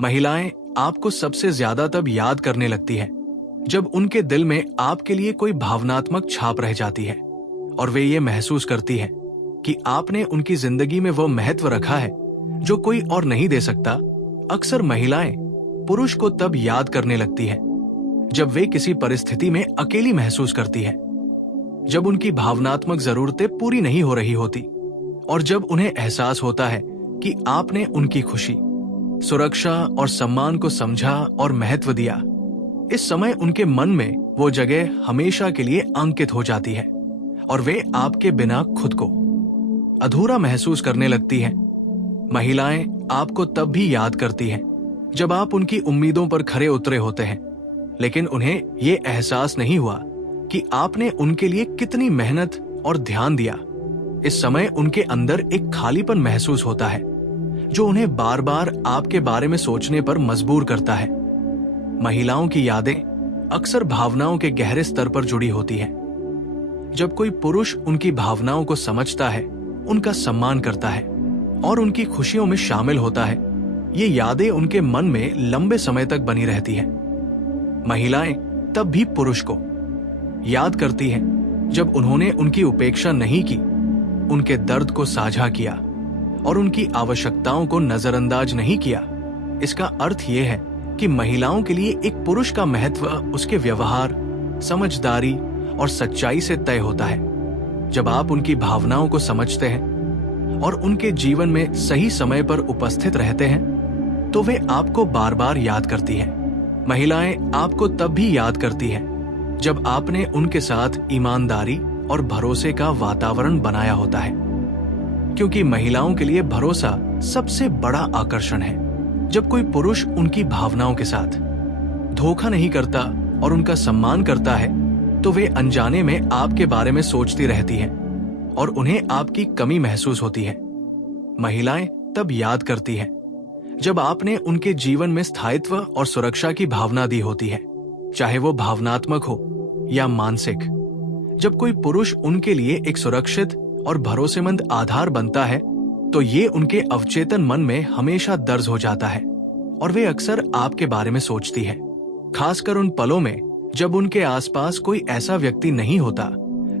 महिलाएं आपको सबसे ज्यादा तब याद करने लगती है जब उनके दिल में आपके लिए कोई भावनात्मक छाप रह जाती है और वे ये महसूस करती है कि आपने उनकी जिंदगी में वो महत्व रखा है जो कोई और नहीं दे सकता। अक्सर महिलाएं पुरुष को तब याद करने लगती है जब वे किसी परिस्थिति में अकेली महसूस करती है, जब उनकी भावनात्मक जरूरतें पूरी नहीं हो रही होती और जब उन्हें एहसास होता है कि आपने उनकी खुशी, सुरक्षा और सम्मान को समझा और महत्व दिया। इस समय उनके मन में वो जगह हमेशा के लिए अंकित हो जाती है और वे आपके बिना खुद को अधूरा महसूस करने लगती हैं। महिलाएं आपको तब भी याद करती हैं जब आप उनकी उम्मीदों पर खरे उतरे होते हैं, लेकिन उन्हें ये एहसास नहीं हुआ कि आपने उनके लिए कितनी मेहनत और ध्यान दिया। इस समय उनके अंदर एक खालीपन महसूस होता है जो उन्हें बार बार आपके बारे में सोचने पर मजबूर करता है। महिलाओं की यादें अक्सर भावनाओं के गहरे स्तर पर जुड़ी होती हैं। जब कोई पुरुष उनकी भावनाओं को समझता है, उनका सम्मान करता है और उनकी खुशियों में शामिल होता है, ये यादें उनके मन में लंबे समय तक बनी रहती हैं। महिलाएं तब भी पुरुष को याद करती हैं जब उन्होंने उनकी उपेक्षा नहीं की, उनके दर्द को साझा किया और उनकी आवश्यकताओं को नजरअंदाज नहीं किया। इसका अर्थ यह है कि महिलाओं के लिए एक पुरुष का महत्व उसके व्यवहार, समझदारी और सच्चाई से तय होता है। जब आप उनकी भावनाओं को समझते हैं और उनके जीवन में सही समय पर उपस्थित रहते हैं, तो वे आपको बार बार याद करती हैं। महिलाएं आपको तब भी याद करती हैं जब आपने उनके साथ ईमानदारी और भरोसे का वातावरण बनाया होता है, क्योंकि महिलाओं के लिए भरोसा सबसे बड़ा आकर्षण है। जब कोई पुरुष उनकी भावनाओं के साथ धोखा नहीं करता और उनका सम्मान करता है, तो वे अनजाने में आपके बारे में सोचती रहती हैं और उन्हें आपकी कमी महसूस होती है। महिलाएं तब याद करती हैं जब आपने उनके जीवन में स्थायित्व और सुरक्षा की भावना दी होती है, चाहे वो भावनात्मक हो या मानसिक। जब कोई पुरुष उनके लिए एक सुरक्षित और भरोसेमंद आधार बनता है, तो ये उनके अवचेतन मन में हमेशा दर्ज हो जाता है और वे अक्सर आपके बारे में सोचती है, खासकर उन पलों में जब उनके आसपास कोई ऐसा व्यक्ति नहीं होता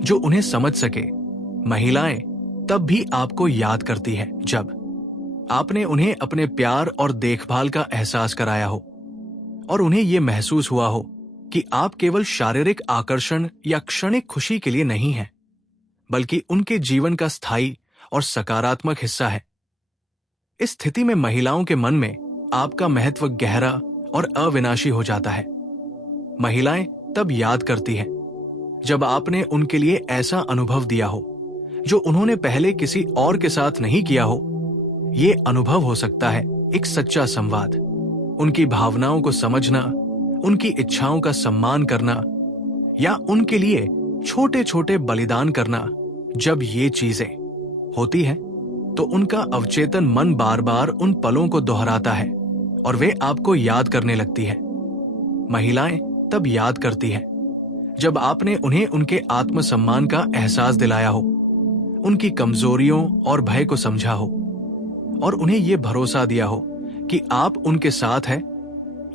जो उन्हें समझ सके। महिलाएं तब भी आपको याद करती हैं जब आपने उन्हें अपने प्यार और देखभाल का एहसास कराया हो और उन्हें यह महसूस हुआ हो कि आप केवल शारीरिक आकर्षण या क्षणिक खुशी के लिए नहीं हैं, बल्कि उनके जीवन का स्थायी और सकारात्मक हिस्सा है। इस स्थिति में महिलाओं के मन में आपका महत्व गहरा और अविनाशी हो जाता है। महिलाएं तब याद करती हैं जब आपने उनके लिए ऐसा अनुभव दिया हो जो उन्होंने पहले किसी और के साथ नहीं किया हो। ये अनुभव हो सकता है एक सच्चा संवाद, उनकी भावनाओं को समझना, उनकी इच्छाओं का सम्मान करना या उनके लिए छोटे छोटे बलिदान करना। जब ये चीजें होती हैं, तो उनका अवचेतन मन बार बार उन पलों को दोहराता है और वे आपको याद करने लगती है। महिलाएं तब याद करती हैं जब आपने उन्हें उनके आत्मसम्मान का एहसास दिलाया हो, उनकी कमजोरियों और भय को समझा हो और उन्हें यह भरोसा दिया हो कि आप उनके साथ हैं।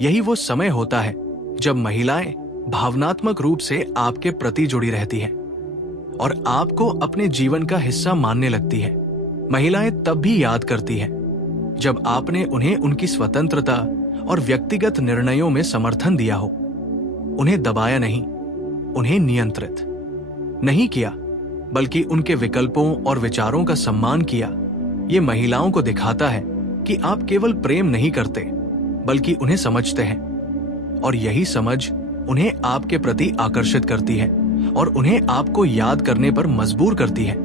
यही वो समय होता है जब महिलाएं भावनात्मक रूप से आपके प्रति जुड़ी रहती हैं और आपको अपने जीवन का हिस्सा मानने लगती है। महिलाएं तब भी याद करती हैं जब आपने उन्हें उनकी स्वतंत्रता और व्यक्तिगत निर्णयों में समर्थन दिया हो, उन्हें दबाया नहीं, उन्हें नियंत्रित नहीं किया, बल्कि उनके विकल्पों और विचारों का सम्मान किया। ये महिलाओं को दिखाता है कि आप केवल प्रेम नहीं करते, बल्कि उन्हें समझते हैं और यही समझ उन्हें आपके प्रति आकर्षित करती है और उन्हें आपको याद करने पर मजबूर करती है।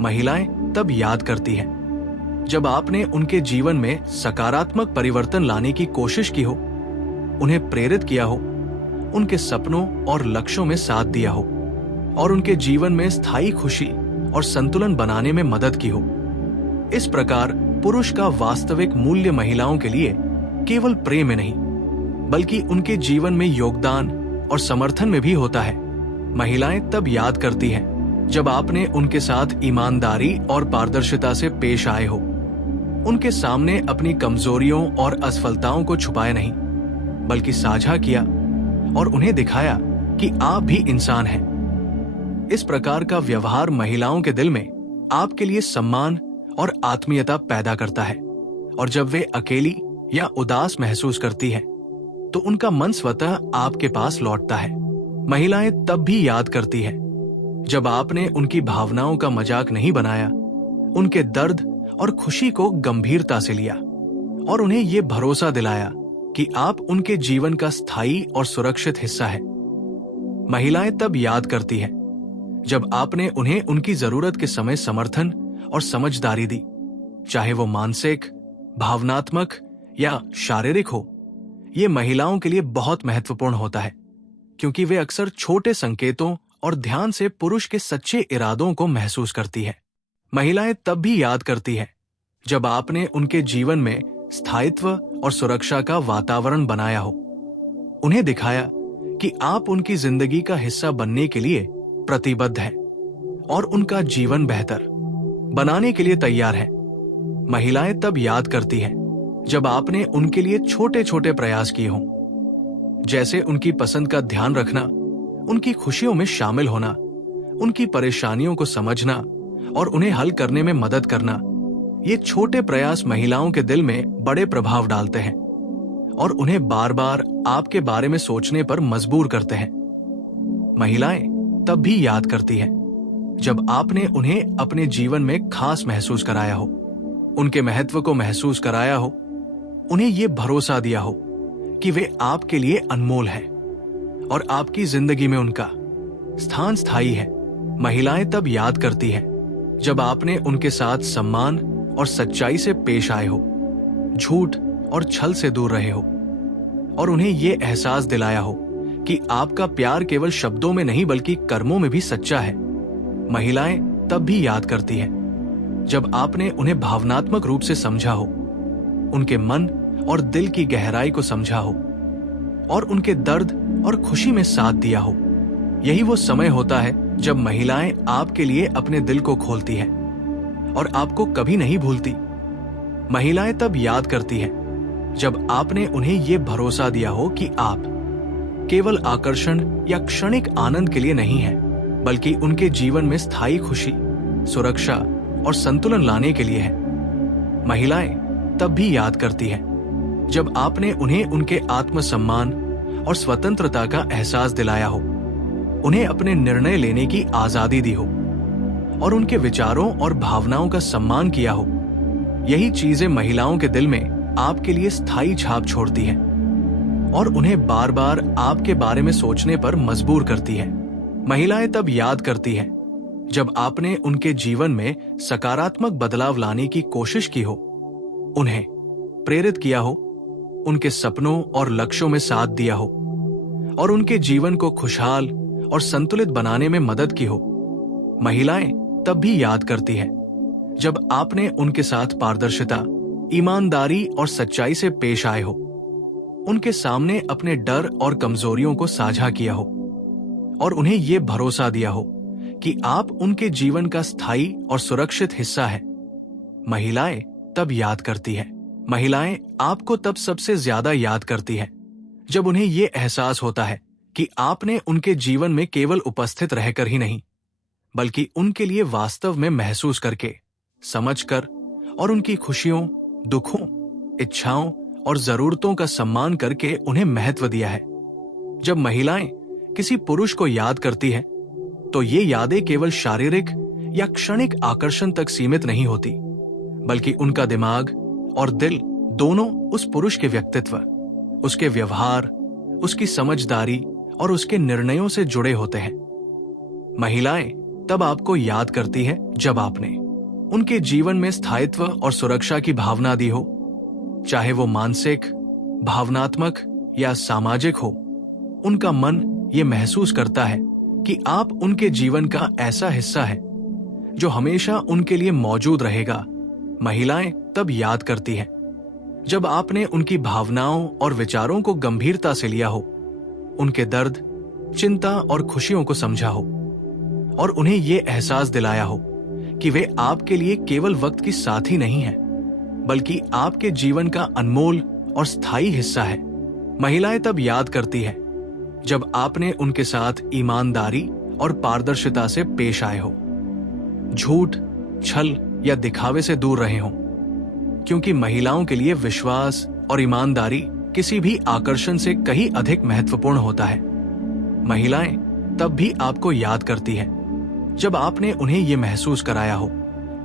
महिलाएं तब याद करती हैं जब आपने उनके जीवन में सकारात्मक परिवर्तन लाने की कोशिश की हो, उन्हें प्रेरित किया हो, उनके सपनों और लक्ष्यों में साथ दिया हो और उनके जीवन में स्थायी खुशी और संतुलन बनाने में मदद की हो। इस प्रकार पुरुष का वास्तविक मूल्य महिलाओं के लिए केवल प्रेम में नहीं, बल्कि उनके जीवन में योगदान और समर्थन में भी होता है। महिलाएं तब याद करती हैं जब आपने उनके साथ ईमानदारी और पारदर्शिता से पेश आए हो, उनके सामने अपनी कमजोरियों और असफलताओं को छुपाया नहीं, बल्कि साझा किया और उन्हें दिखाया कि आप भी इंसान हैं। इस प्रकार का व्यवहार महिलाओं के दिल में आपके लिए सम्मान और आत्मीयता पैदा करता है, और जब वे अकेली या उदास महसूस करती है तो उनका मन स्वतः आपके पास लौटता है। महिलाएं तब भी याद करती है जब आपने उनकी भावनाओं का मजाक नहीं बनाया, उनके दर्द और खुशी को गंभीरता से लिया और उन्हें यह भरोसा दिलाया कि आप उनके जीवन का स्थायी और सुरक्षित हिस्सा है। महिलाएं तब याद करती है जब आपने उन्हें उनकी जरूरत के समय समर्थन और समझदारी दी, चाहे वो मानसिक, भावनात्मक या शारीरिक हो। ये महिलाओं के लिए बहुत महत्वपूर्ण होता है, क्योंकि वे अक्सर छोटे संकेतों और ध्यान से पुरुष के सच्चे इरादों को महसूस करती है। महिलाएं तब भी याद करती है जब आपने उनके जीवन में स्थायित्व और सुरक्षा का वातावरण बनाया हो, उन्हें दिखाया कि आप उनकी जिंदगी का हिस्सा बनने के लिए प्रतिबद्ध हैं और उनका जीवन बेहतर बनाने के लिए तैयार हैं। महिलाएं तब याद करती हैं जब आपने उनके लिए छोटे छोटे प्रयास किए हों, जैसे उनकी पसंद का ध्यान रखना, उनकी खुशियों में शामिल होना, उनकी परेशानियों को समझना और उन्हें हल करने में मदद करना। ये छोटे प्रयास महिलाओं के दिल में बड़े प्रभाव डालते हैं और उन्हें बार बार आपके बारे में सोचने पर मजबूर करते हैं। महिलाएं तब भी याद करती हैं जब आपने उन्हें अपने जीवन में खास महसूस कराया हो, उनके महत्व को महसूस कराया हो, उन्हें यह भरोसा दिया हो कि वे आपके लिए अनमोल हैं और आपकी जिंदगी में उनका स्थान स्थायी है। महिलाएं तब याद करती हैं जब आपने उनके साथ सम्मान और सच्चाई से पेश आए हो, झूठ और छल से दूर रहे हो और उन्हें यह एहसास दिलाया हो कि आपका प्यार केवल शब्दों में नहीं बल्कि कर्मों में भी सच्चा है। महिलाएं तब भी याद करती हैं जब आपने उन्हें भावनात्मक रूप से समझा हो, उनके मन और दिल की गहराई को समझा हो और उनके दर्द और खुशी में साथ दिया हो। यही वो समय होता है जब महिलाएं आपके लिए अपने दिल को खोलती हैं और आपको कभी नहीं भूलती। महिलाएं तब याद करती हैं जब आपने उन्हें यह भरोसा दिया हो कि आप केवल आकर्षण या क्षणिक आनंद के लिए नहीं हैं, बल्कि उनके जीवन में स्थायी खुशी, सुरक्षा और संतुलन लाने के लिए हैं। महिलाएं तब भी याद करती हैं जब आपने उन्हें उनके आत्मसम्मान और स्वतंत्रता का एहसास दिलाया हो, उन्हें अपने निर्णय लेने की आजादी दी हो और उनके विचारों और भावनाओं का सम्मान किया हो। यही चीजें महिलाओं के दिल में आपके लिए स्थायी छाप छोड़ती हैं और उन्हें बार बार आपके बारे में सोचने पर मजबूर करती हैं। महिलाएं तब याद करती हैं जब आपने उनके जीवन में सकारात्मक बदलाव लाने की कोशिश की हो, उन्हें प्रेरित किया हो, उनके सपनों और लक्ष्यों में साथ दिया हो और उनके जीवन को खुशहाल और संतुलित बनाने में मदद की हो। महिलाएं तब भी याद करती हैं जब आपने उनके साथ पारदर्शिता, ईमानदारी और सच्चाई से पेश आए हो, उनके सामने अपने डर और कमजोरियों को साझा किया हो और उन्हें यह भरोसा दिया हो कि आप उनके जीवन का स्थायी और सुरक्षित हिस्सा है। महिलाएं तब याद करती हैं। महिलाएं आपको तब सबसे ज्यादा याद करती हैं जब उन्हें यह एहसास होता है कि आपने उनके जीवन में केवल उपस्थित रहकर ही नहीं, बल्कि उनके लिए वास्तव में महसूस करके, समझकर और उनकी खुशियों, दुखों, इच्छाओं और जरूरतों का सम्मान करके उन्हें महत्व दिया है। जब महिलाएं किसी पुरुष को याद करती हैं, तो ये यादें केवल शारीरिक या क्षणिक आकर्षण तक सीमित नहीं होती, बल्कि उनका दिमाग और दिल दोनों उस पुरुष के व्यक्तित्व, उसके व्यवहार, उसकी समझदारी और उसके निर्णयों से जुड़े होते हैं। महिलाएं तब आपको याद करती हैं जब आपने उनके जीवन में स्थायित्व और सुरक्षा की भावना दी हो, चाहे वो मानसिक, भावनात्मक या सामाजिक हो। उनका मन ये महसूस करता है कि आप उनके जीवन का ऐसा हिस्सा है जो हमेशा उनके लिए मौजूद रहेगा। महिलाएं तब याद करती हैं जब आपने उनकी भावनाओं और विचारों को गंभीरता से लिया हो, उनके दर्द, चिंता और खुशियों को समझा हो और उन्हें यह एहसास दिलाया हो कि वे आपके लिए केवल वक्त की साथी नहीं हैं, बल्कि आपके जीवन का अनमोल और स्थायी हिस्सा है। महिलाएं तब याद करती हैं जब आपने उनके साथ ईमानदारी और पारदर्शिता से पेश आए हो, झूठ, छल या दिखावे से दूर रहे हो, क्योंकि महिलाओं के लिए विश्वास और ईमानदारी किसी भी आकर्षण से कहीं अधिक महत्वपूर्ण होता है। महिलाएं तब भी आपको याद करती हैं जब आपने उन्हें यह महसूस कराया हो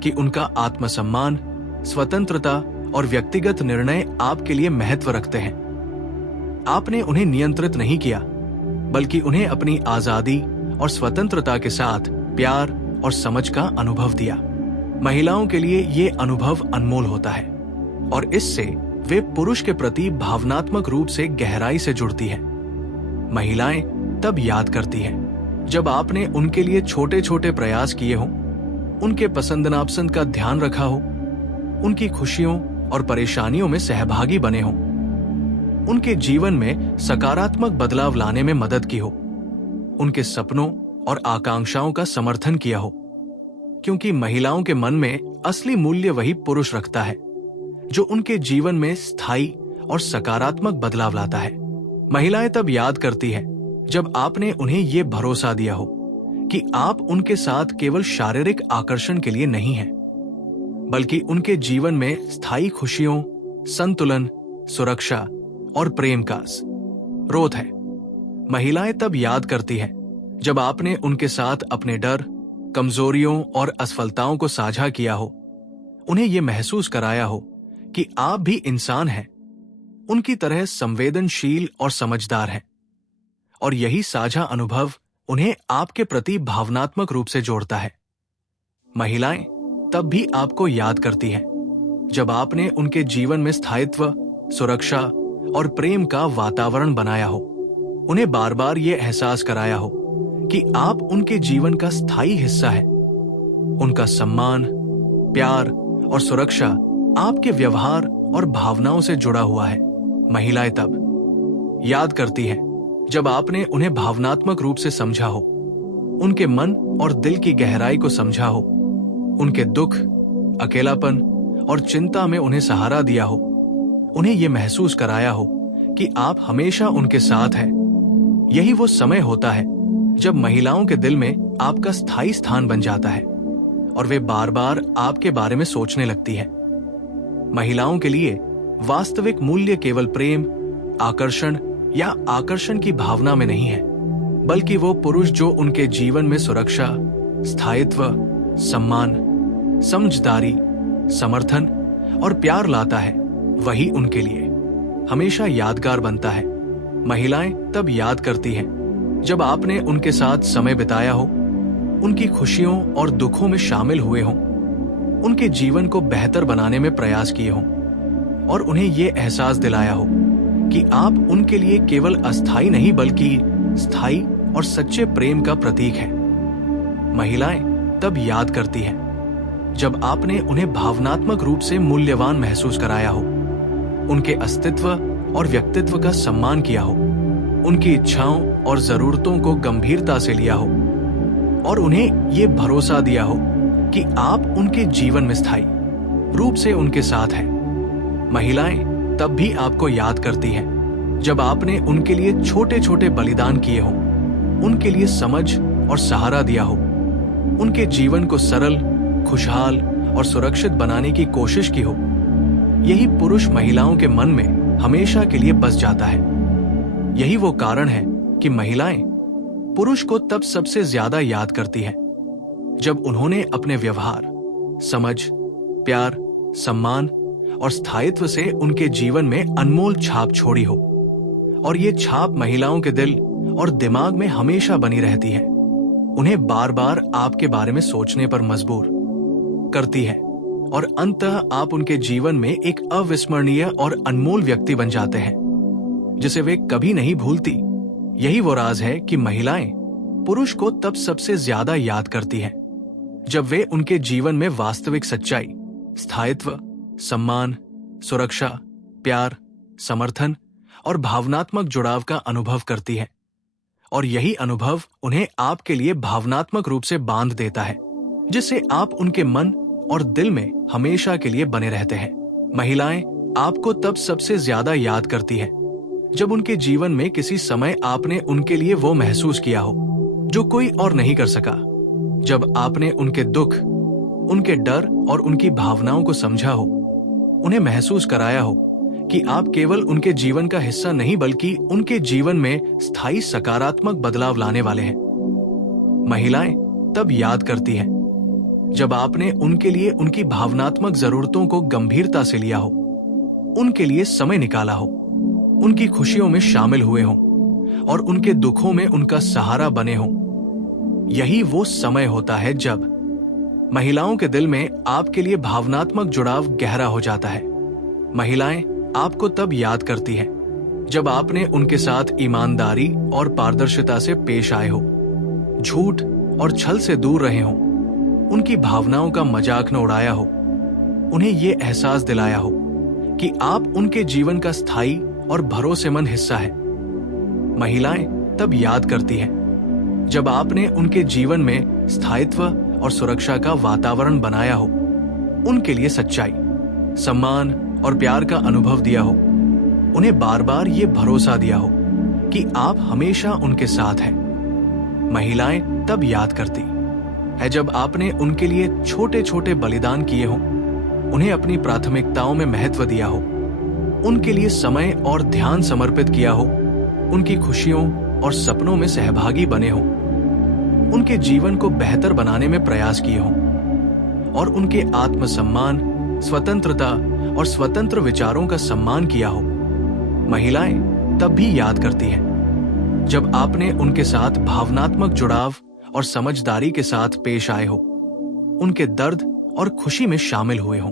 कि उनका आत्मसम्मान, स्वतंत्रता और व्यक्तिगत निर्णय आपके लिए महत्व रखते हैं। आपने उन्हें नियंत्रित नहीं किया, बल्कि उन्हें अपनी आजादी और स्वतंत्रता के साथ प्यार और समझ का अनुभव दिया। महिलाओं के लिए ये अनुभव अनमोल होता है और इससे वे पुरुष के प्रति भावनात्मक रूप से गहराई से जुड़ती हैं। महिलाएं तब याद करती हैं जब आपने उनके लिए छोटे छोटे प्रयास किए हों, उनके पसंद नापसंद का ध्यान रखा हो, उनकी खुशियों और परेशानियों में सहभागी बने हों, उनके जीवन में सकारात्मक बदलाव लाने में मदद की हो, उनके सपनों और आकांक्षाओं का समर्थन किया हो, क्योंकि महिलाओं के मन में असली मूल्य वही पुरुष रखता है जो उनके जीवन में स्थायी और सकारात्मक बदलाव लाता है। महिलाएं तब याद करती हैं जब आपने उन्हें यह भरोसा दिया हो कि आप उनके साथ केवल शारीरिक आकर्षण के लिए नहीं हैं, बल्कि उनके जीवन में स्थायी खुशियों, संतुलन, सुरक्षा और प्रेम का स्रोत है। महिलाएं तब याद करती हैं जब आपने उनके साथ अपने डर, कमजोरियों और असफलताओं को साझा किया हो, उन्हें यह महसूस कराया हो कि आप भी इंसान हैं, उनकी तरह संवेदनशील और समझदार हैं, और यही साझा अनुभव उन्हें आपके प्रति भावनात्मक रूप से जोड़ता है। महिलाएं तब भी आपको याद करती हैं जब आपने उनके जीवन में स्थायित्व, सुरक्षा और प्रेम का वातावरण बनाया हो, उन्हें बार बार यह एहसास कराया हो कि आप उनके जीवन का स्थायी हिस्सा है। उनका सम्मान, प्यार और सुरक्षा आपके व्यवहार और भावनाओं से जुड़ा हुआ है। महिलाएं तब याद करती हैं जब आपने उन्हें भावनात्मक रूप से समझा हो, उनके मन और दिल की गहराई को समझा हो, उनके दुख, अकेलापन और चिंता में उन्हें सहारा दिया हो, उन्हें यह महसूस कराया हो कि आप हमेशा उनके साथ हैं। यही वो समय होता है जब महिलाओं के दिल में आपका स्थायी स्थान बन जाता है और वे बार बार आपके बारे में सोचने लगती हैं। महिलाओं के लिए वास्तविक मूल्य केवल प्रेम, आकर्षण या आकर्षण की भावना में नहीं है, बल्कि वो पुरुष जो उनके जीवन में सुरक्षा, स्थायित्व, सम्मान, समझदारी, समर्थन और प्यार लाता है, वही उनके लिए हमेशा यादगार बनता है। महिलाएं तब याद करती हैं जब आपने उनके साथ समय बिताया हो, उनकी खुशियों और दुखों में शामिल हुए हों, उनके जीवन को बेहतर बनाने में प्रयास किए हों और उन्हें यह एहसास दिलाया हो कि आप उनके लिए केवल अस्थायी नहीं बल्कि स्थायी और सच्चे प्रेम का प्रतीक है। महिलाएं तब याद करती हैं जब आपने उन्हें भावनात्मक रूप से मूल्यवान महसूस कराया हो, उनके अस्तित्व और व्यक्तित्व का सम्मान किया हो, उनकी इच्छाओं और जरूरतों को गंभीरता से लिया हो और उन्हें यह भरोसा दिया हो कि आप उनके जीवन में स्थायी रूप से उनके साथ हैं। महिलाएं तब भी आपको याद करती हैं जब आपने उनके लिए छोटे छोटे बलिदान किए हों, उनके लिए समझ और सहारा दिया हो, उनके जीवन को सरल, खुशहाल और सुरक्षित बनाने की कोशिश की हो। यही पुरुष महिलाओं के मन में हमेशा के लिए बस जाता है। यही वो कारण है कि महिलाएं पुरुष को तब सबसे ज्यादा याद करती हैं जब उन्होंने अपने व्यवहार, समझ, प्यार, सम्मान और स्थायित्व से उनके जीवन में अनमोल छाप छोड़ी हो, और ये छाप महिलाओं के दिल और दिमाग में हमेशा बनी रहती है, उन्हें बार बार आपके बारे में सोचने पर मजबूर करती है और अंततः आप उनके जीवन में एक अविस्मरणीय और अनमोल व्यक्ति बन जाते हैं जिसे वे कभी नहीं भूलती। यही वो राज है कि महिलाएं पुरुष को तब सबसे ज्यादा याद करती हैं जब वे उनके जीवन में वास्तविक सच्चाई, स्थायित्व, सम्मान, सुरक्षा, प्यार, समर्थन और भावनात्मक जुड़ाव का अनुभव करती हैं, और यही अनुभव उन्हें आपके लिए भावनात्मक रूप से बांध देता है, जिससे आप उनके मन और दिल में हमेशा के लिए बने रहते हैं। महिलाएं आपको तब सबसे ज्यादा याद करती हैं जब उनके जीवन में किसी समय आपने उनके लिए वो महसूस किया हो जो कोई और नहीं कर सका। जब आपने उनके दुख, उनके डर और उनकी भावनाओं को समझा हो, उन्हें महसूस कराया हो कि आप केवल उनके जीवन का हिस्सा नहीं बल्कि उनके जीवन में स्थायी सकारात्मक बदलाव लाने वाले हैं। महिलाएं तब याद करती हैं जब आपने उनके लिए उनकी भावनात्मक जरूरतों को गंभीरता से लिया हो, उनके लिए समय निकाला हो, उनकी खुशियों में शामिल हुए हों और उनके दुखों में उनका सहारा बने हों। यही वो समय होता है जब महिलाओं के दिल में आपके लिए भावनात्मक जुड़ाव गहरा हो जाता है। महिलाएं आपको तब याद करती हैं जब आपने उनके साथ ईमानदारी और पारदर्शिता से पेश आए हो, झूठ और छल से दूर रहे हो, उनकी भावनाओं का मजाक न उड़ाया हो, उन्हें ये एहसास दिलाया हो कि आप उनके जीवन का स्थायी और भरोसेमंद हिस्सा है। महिलाएं तब याद करती हैं जब आपने उनके जीवन में स्थायित्व और सुरक्षा का वातावरण बनाया हो, उनके लिए सच्चाई, सम्मान और प्यार का अनुभव दिया हो, उन्हें बार बार ये भरोसा दिया हो कि आप हमेशा उनके साथ हैं। महिलाएं तब याद करती है जब आपने उनके लिए छोटे छोटे बलिदान किए हो, उन्हें अपनी प्राथमिकताओं में महत्व दिया हो, उनके लिए समय और ध्यान समर्पित किया हो, उनकी खुशियों और सपनों में सहभागी बने हो, उनके जीवन को बेहतर बनाने में प्रयास किए हो और उनके आत्मसम्मान, स्वतंत्रता और स्वतंत्र विचारों का सम्मान किया हो। महिलाएं तब भी याद करती हैं जब आपने उनके साथ भावनात्मक जुड़ाव और समझदारी के साथ पेश आए हो, उनके दर्द और खुशी में शामिल हुए हो,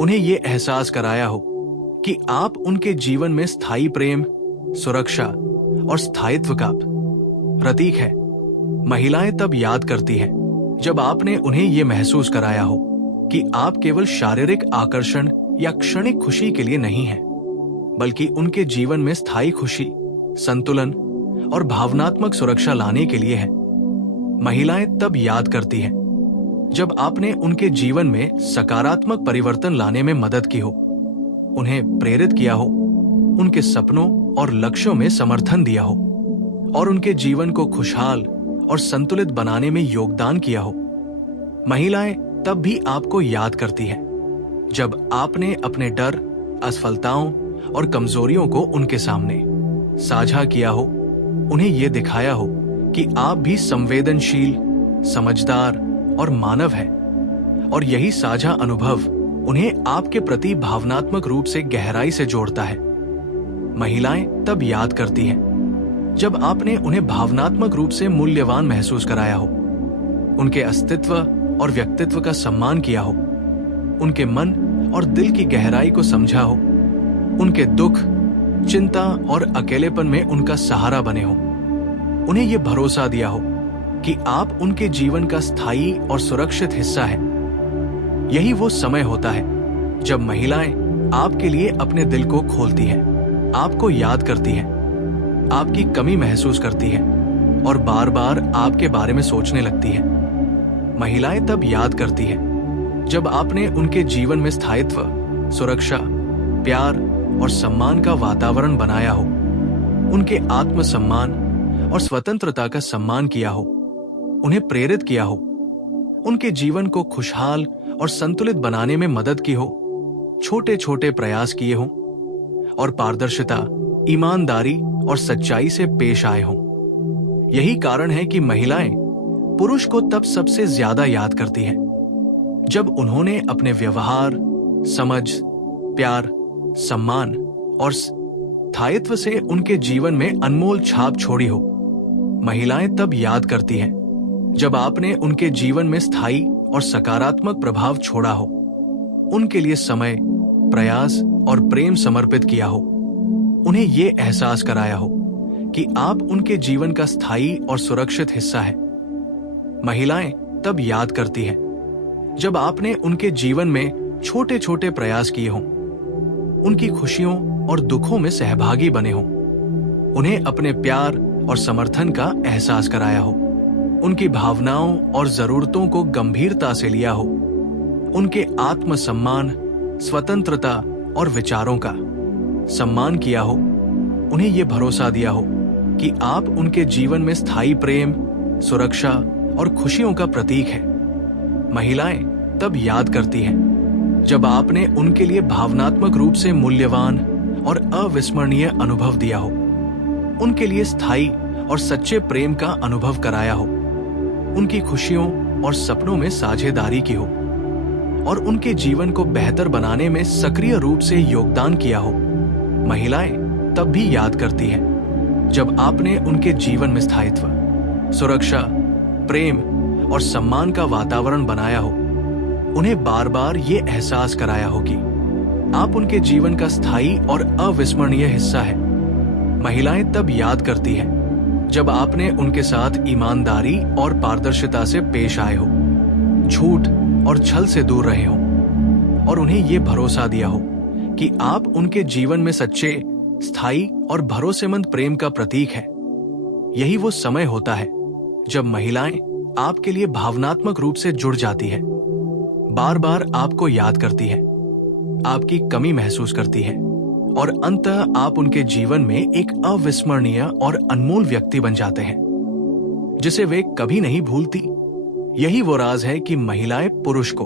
उन्हें ये एहसास कराया हो कि आप उनके जीवन में स्थायी प्रेम, सुरक्षा और स्थायित्व का प्रतीक है। महिलाएं तब याद करती हैं जब आपने उन्हें ये महसूस कराया हो कि आप केवल शारीरिक आकर्षण या क्षणिक खुशी के लिए नहीं हैं, बल्कि उनके जीवन में स्थायी खुशी, संतुलन और भावनात्मक सुरक्षा लाने के लिए हैं। महिलाएं तब याद करती हैं जब आपने उनके जीवन में सकारात्मक परिवर्तन लाने में मदद की हो, उन्हें प्रेरित किया हो, उनके सपनों और लक्ष्यों में समर्थन दिया हो और उनके जीवन को खुशहाल और संतुलित बनाने में योगदान किया हो। महिलाएं तब भी आपको याद करती हैं जब आपने अपने डर, असफलताओं और कमजोरियों को उनके सामने साझा किया हो, उन्हें यह दिखाया हो कि आप भी संवेदनशील, समझदार और मानव हैं और यही साझा अनुभव उन्हें आपके प्रति भावनात्मक रूप से गहराई से जोड़ता है। महिलाएं तब याद करती हैं जब आपने उन्हें भावनात्मक रूप से मूल्यवान महसूस कराया हो, उनके अस्तित्व और व्यक्तित्व का सम्मान किया हो, उनके मन और दिल की गहराई को समझा हो, उनके दुख, चिंता और अकेलेपन में उनका सहारा बने हो, उन्हें यह भरोसा दिया हो कि आप उनके जीवन का स्थायी और सुरक्षित हिस्सा है। यही वो समय होता है जब महिलाएं आपके लिए अपने दिल को खोलती हैं, आपको याद करती हैं, आपकी कमी महसूस करती हैं और बार बार आपके बारे में सोचने लगती हैं। महिलाएं तब याद करती हैं जब आपने उनके जीवन में स्थायित्व, सुरक्षा, प्यार और सम्मान का वातावरण बनाया हो, उनके आत्मसम्मान और स्वतंत्रता का सम्मान किया हो, उन्हें प्रेरित किया हो, उनके जीवन को खुशहाल और संतुलित बनाने में मदद की हो, छोटे छोटे प्रयास किए हो और पारदर्शिता, ईमानदारी और सच्चाई से पेश आए हों। यही कारण है कि महिलाएं पुरुष को तब सबसे ज्यादा याद करती हैं जब उन्होंने अपने व्यवहार, समझ, प्यार, सम्मान और स्थायित्व से उनके जीवन में अनमोल छाप छोड़ी हो। महिलाएं तब याद करती हैं जब आपने उनके जीवन में स्थायी और सकारात्मक प्रभाव छोड़ा हो, उनके लिए समय, प्रयास और प्रेम समर्पित किया हो, उन्हें ये एहसास कराया हो कि आप उनके जीवन का स्थायी और सुरक्षित हिस्सा है। महिलाएं तब याद करती हैं जब आपने उनके जीवन में छोटे छोटे प्रयास किए हों, उनकी खुशियों और दुखों में सहभागी बने हों, उन्हें अपने प्यार और समर्थन का एहसास कराया हो, उनकी भावनाओं और जरूरतों को गंभीरता से लिया हो, उनके आत्मसम्मान, स्वतंत्रता और विचारों का सम्मान किया हो, उन्हें ये भरोसा दिया हो कि आप उनके जीवन में स्थायी प्रेम, सुरक्षा और खुशियों का प्रतीक है। महिलाएं तब याद करती हैं जब आपने उनके लिए भावनात्मक रूप से मूल्यवान और अविस्मरणीय अनुभव दिया हो, उनके लिए स्थायी और सच्चे प्रेम का अनुभव कराया हो, उनकी खुशियों और सपनों में साझेदारी की हो और उनके जीवन को बेहतर बनाने में सक्रिय रूप से योगदान किया हो। महिलाएं तब भी याद करती हैं जब आपने उनके जीवन में स्थायित्व, सुरक्षा, प्रेम और सम्मान का वातावरण बनाया हो, उन्हें बार बार ये एहसास कराया हो कि आप उनके जीवन का स्थायी और अविस्मरणीय हिस्सा है। महिलाएं तब याद करती हैं जब आपने उनके साथ ईमानदारी और पारदर्शिता से पेश आए हो, झूठ और छल से दूर रहे हो और उन्हें ये भरोसा दिया हो कि आप उनके जीवन में सच्चे, स्थायी और भरोसेमंद प्रेम का प्रतीक है। यही वो समय होता है जब महिलाएं आपके लिए भावनात्मक रूप से जुड़ जाती है, बार बार आपको याद करती है, आपकी कमी महसूस करती है और अंततः आप उनके जीवन में एक अविस्मरणीय और अनमोल व्यक्ति बन जाते हैं जिसे वे कभी नहीं भूलती। यही वो राज है कि महिलाएं पुरुष को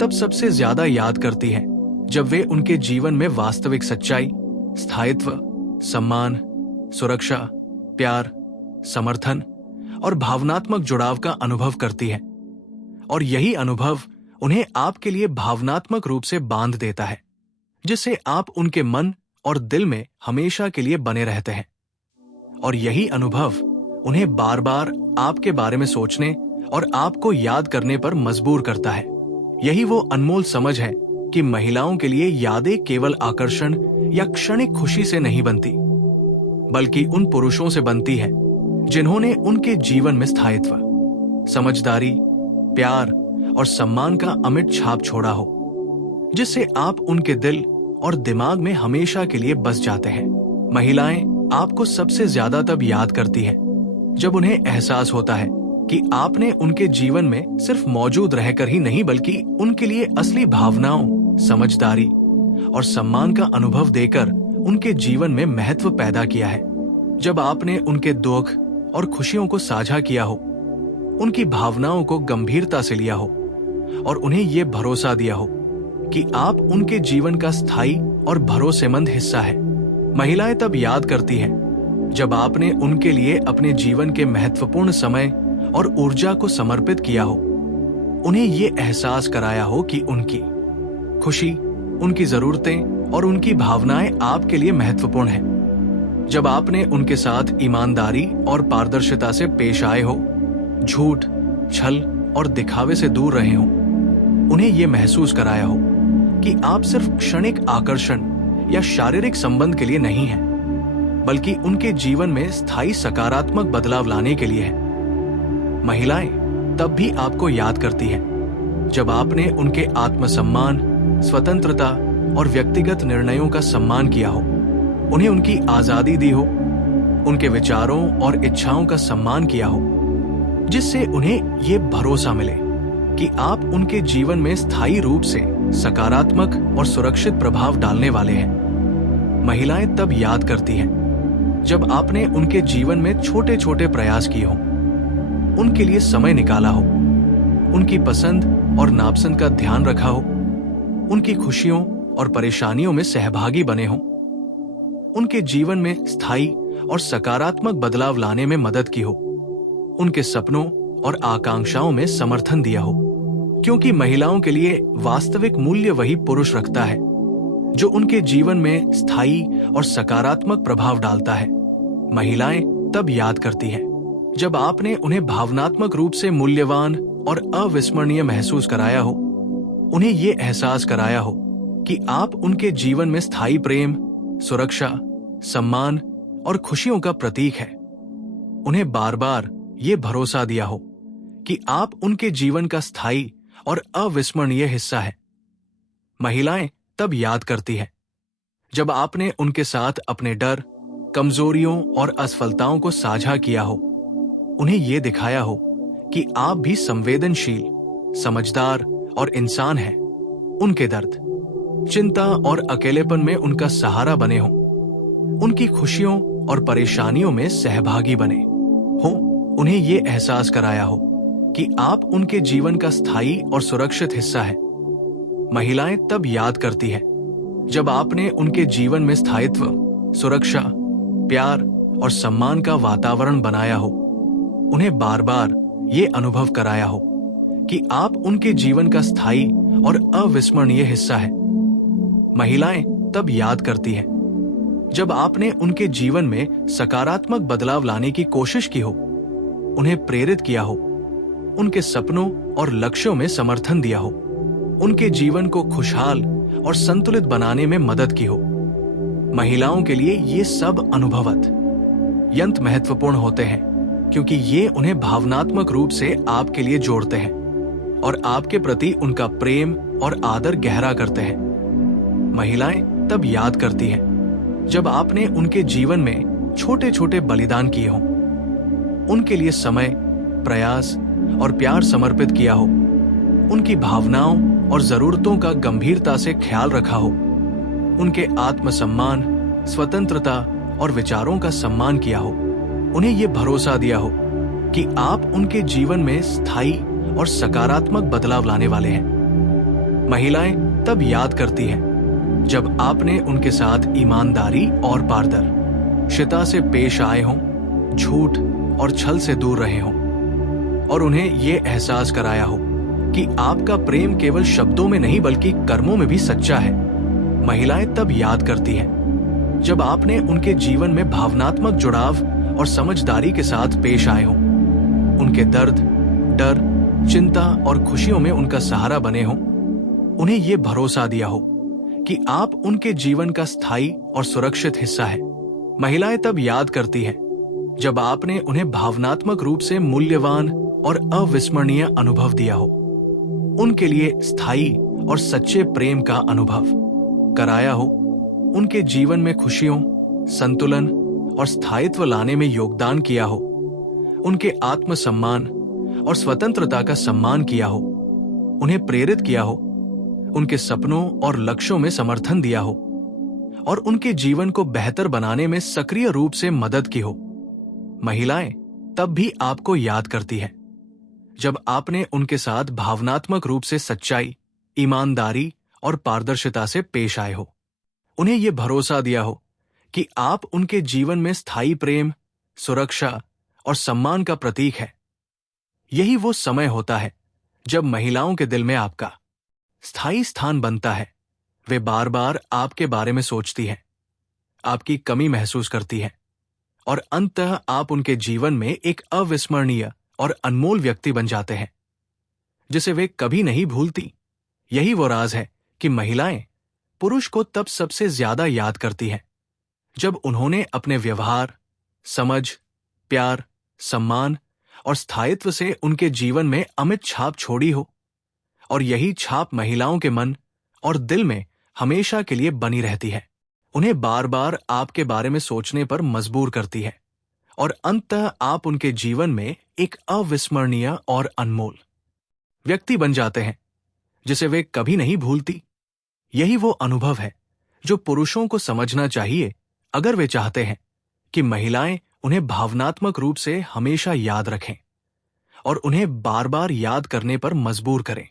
तब सबसे ज्यादा याद करती हैं जब वे उनके जीवन में वास्तविक सच्चाई, स्थायित्व, सम्मान, सुरक्षा, प्यार, समर्थन और भावनात्मक जुड़ाव का अनुभव करती है और यही अनुभव उन्हें आपके लिए भावनात्मक रूप से बांध देता है, जिससे आप उनके मन और दिल में हमेशा के लिए बने रहते हैं। और यही अनुभव उन्हें बार बार आपके बारे में सोचने और आपको याद करने पर मजबूर करता है। यही वो अनमोल समझ है कि महिलाओं के लिए यादें केवल आकर्षण या क्षणिक खुशी से नहीं बनती, बल्कि उन पुरुषों से बनती है जिन्होंने उनके जीवन में स्थायित्व, समझदारी, प्यार और सम्मान का अमिट छाप छोड़ा हो, जिससे आप उनके दिल और दिमाग में हमेशा के लिए बस जाते हैं। महिलाएं आपको सबसे ज्यादा तब याद करती है जब उन्हें एहसास होता है कि आपने उनके जीवन में सिर्फ मौजूद रहकर ही नहीं, बल्कि उनके लिए असली भावनाओं, समझदारी और सम्मान का अनुभव देकर उनके जीवन में महत्व पैदा किया है। जब आपने उनके दुख और खुशियों को साझा किया हो, उनकी भावनाओं को गंभीरता से लिया हो और उन्हें यह भरोसा दिया हो कि आप उनके जीवन का स्थायी और भरोसेमंद हिस्सा है। महिलाएं तब याद करती हैं जब आपने उनके लिए अपने जीवन के महत्वपूर्ण समय और ऊर्जा को समर्पित किया हो, उन्हें यह एहसास कराया हो कि उनकी खुशी, उनकी जरूरतें और उनकी भावनाएं आपके लिए महत्वपूर्ण हैं। जब आपने उनके साथ ईमानदारी और पारदर्शिता से पेश आए हो, झूठ, छल और दिखावे से दूर रहे हो, उन्हें यह महसूस कराया हो कि आप सिर्फ क्षणिक आकर्षण या शारीरिक संबंध के लिए नहीं हैं, बल्कि उनके जीवन में स्थायी सकारात्मक बदलाव लाने के लिए हैं। महिलाएं तब भी आपको याद करती हैं जब आपने उनके आत्मसम्मान, स्वतंत्रता और व्यक्तिगत निर्णयों का सम्मान किया हो, उन्हें उनकी आजादी दी हो, उनके विचारों और इच्छाओं का सम्मान किया हो, जिससे उन्हें ये भरोसा मिले कि आप उनके जीवन में स्थायी रूप से सकारात्मक और सुरक्षित प्रभाव डालने वाले हैं। महिलाएं तब याद करती हैं जब आपने उनके जीवन में छोटे छोटे प्रयास किए हों, उनके लिए समय निकाला हो, उनकी पसंद और नापसंद का ध्यान रखा हो, उनकी खुशियों और परेशानियों में सहभागी बने हों, उनके जीवन में स्थायी और सकारात्मक बदलाव लाने में मदद की हो, उनके सपनों और आकांक्षाओं में समर्थन दिया हो, क्योंकि महिलाओं के लिए वास्तविक मूल्य वही पुरुष रखता है जो उनके जीवन में स्थायी और सकारात्मक प्रभाव डालता है। महिलाएं तब याद करती हैं जब आपने उन्हें भावनात्मक रूप से मूल्यवान और अविस्मरणीय महसूस कराया हो, उन्हें यह एहसास कराया हो कि आप उनके जीवन में स्थायी प्रेम, सुरक्षा, सम्मान और खुशियों का प्रतीक है। उन्हें बार बार ये भरोसा दिया हो कि आप उनके जीवन का स्थायी और अविस्मरणीय हिस्सा है। महिलाएं तब याद करती है जब आपने उनके साथ अपने डर, कमजोरियों और असफलताओं को साझा किया हो, उन्हें यह दिखाया हो कि आप भी संवेदनशील, समझदार और इंसान हैं। उनके दर्द, चिंता और अकेलेपन में उनका सहारा बने हों, उनकी खुशियों और परेशानियों में सहभागी बने हों, उन्हें ये एहसास कराया हो कि आप उनके जीवन का स्थायी और सुरक्षित हिस्सा है। महिलाएं तब याद करती हैं जब आपने उनके जीवन में स्थायित्व, सुरक्षा, प्यार और सम्मान का वातावरण बनाया हो। उन्हें बार बार ये अनुभव कराया हो कि आप उनके जीवन का स्थायी और अविस्मरणीय हिस्सा है। महिलाएं तब याद करती हैं जब आपने उनके जीवन में सकारात्मक बदलाव लाने की कोशिश की हो, उन्हें प्रेरित किया हो, उनके सपनों और लक्ष्यों में समर्थन दिया हो, उनके जीवन को खुशहाल और संतुलित बनाने में मदद की हो। महिलाओं के लिए ये सब अत्यंत महत्वपूर्ण होते हैं क्योंकि ये उन्हें भावनात्मक रूप से आपके लिए जोड़ते हैं और आपके प्रति उनका प्रेम और आदर गहरा करते हैं। महिलाएं तब याद करती हैं जब आपने उनके जीवन में छोटे छोटे बलिदान किए हों, उनके लिए समय, प्रयास और प्यार समर्पित किया हो, उनकी भावनाओं और जरूरतों का गंभीरता से ख्याल रखा हो, उनके आत्मसम्मान, स्वतंत्रता और विचारों का सम्मान किया हो, उन्हें यह भरोसा दिया हो कि आप उनके जीवन में स्थायी और सकारात्मक बदलाव लाने वाले हैं। महिलाएं तब याद करती हैं जब आपने उनके साथ ईमानदारी और पारदर्शिता से पेश आए हों, झूठ और छल से दूर रहे हों, और उन्हें यह एहसास कराया हो कि आपका प्रेम केवल शब्दों में नहीं बल्कि कर्मों में भी सच्चा है। महिलाएं तब याद करती हैं जब आपने उनके जीवन में भावनात्मक जुड़ाव और समझदारी के साथ पेश आए हों, उनके दर्द, डर, चिंता और खुशियों में उनका सहारा बने हों, उन्हें यह भरोसा दिया हो कि आप उनके जीवन का स्थायी और सुरक्षित हिस्सा है। महिलाएं तब याद करती हैं जब आपने उन्हें भावनात्मक रूप से मूल्यवान और अविस्मरणीय अनुभव दिया हो, उनके लिए स्थायी और सच्चे प्रेम का अनुभव कराया हो, उनके जीवन में खुशियों, संतुलन और स्थायित्व लाने में योगदान किया हो, उनके आत्मसम्मान और स्वतंत्रता का सम्मान किया हो, उन्हें प्रेरित किया हो, उनके सपनों और लक्ष्यों में समर्थन दिया हो और उनके जीवन को बेहतर बनाने में सक्रिय रूप से मदद की हो। महिलाएं तब भी आपको याद करती हैं जब आपने उनके साथ भावनात्मक रूप से सच्चाई, ईमानदारी और पारदर्शिता से पेश आए हो, उन्हें यह भरोसा दिया हो कि आप उनके जीवन में स्थायी प्रेम, सुरक्षा और सम्मान का प्रतीक है। यही वो समय होता है जब महिलाओं के दिल में आपका स्थायी स्थान बनता है। वे बार बार आपके बारे में सोचती हैं, आपकी कमी महसूस करती हैं और अंततः आप उनके जीवन में एक अविस्मरणीय और अनमोल व्यक्ति बन जाते हैं जिसे वे कभी नहीं भूलती। यही वो राज है कि महिलाएं पुरुष को तब सबसे ज्यादा याद करती हैं जब उन्होंने अपने व्यवहार, समझ, प्यार, सम्मान और स्थायित्व से उनके जीवन में अमिट छाप छोड़ी हो, और यही छाप महिलाओं के मन और दिल में हमेशा के लिए बनी रहती है, उन्हें बार बार आपके बारे में सोचने पर मजबूर करती है और अंततः आप उनके जीवन में एक अविस्मरणीय और अनमोल व्यक्ति बन जाते हैं जिसे वे कभी नहीं भूलती। यही वो अनुभव है जो पुरुषों को समझना चाहिए अगर वे चाहते हैं कि महिलाएं उन्हें भावनात्मक रूप से हमेशा याद रखें और उन्हें बार बार याद करने पर मजबूर करें।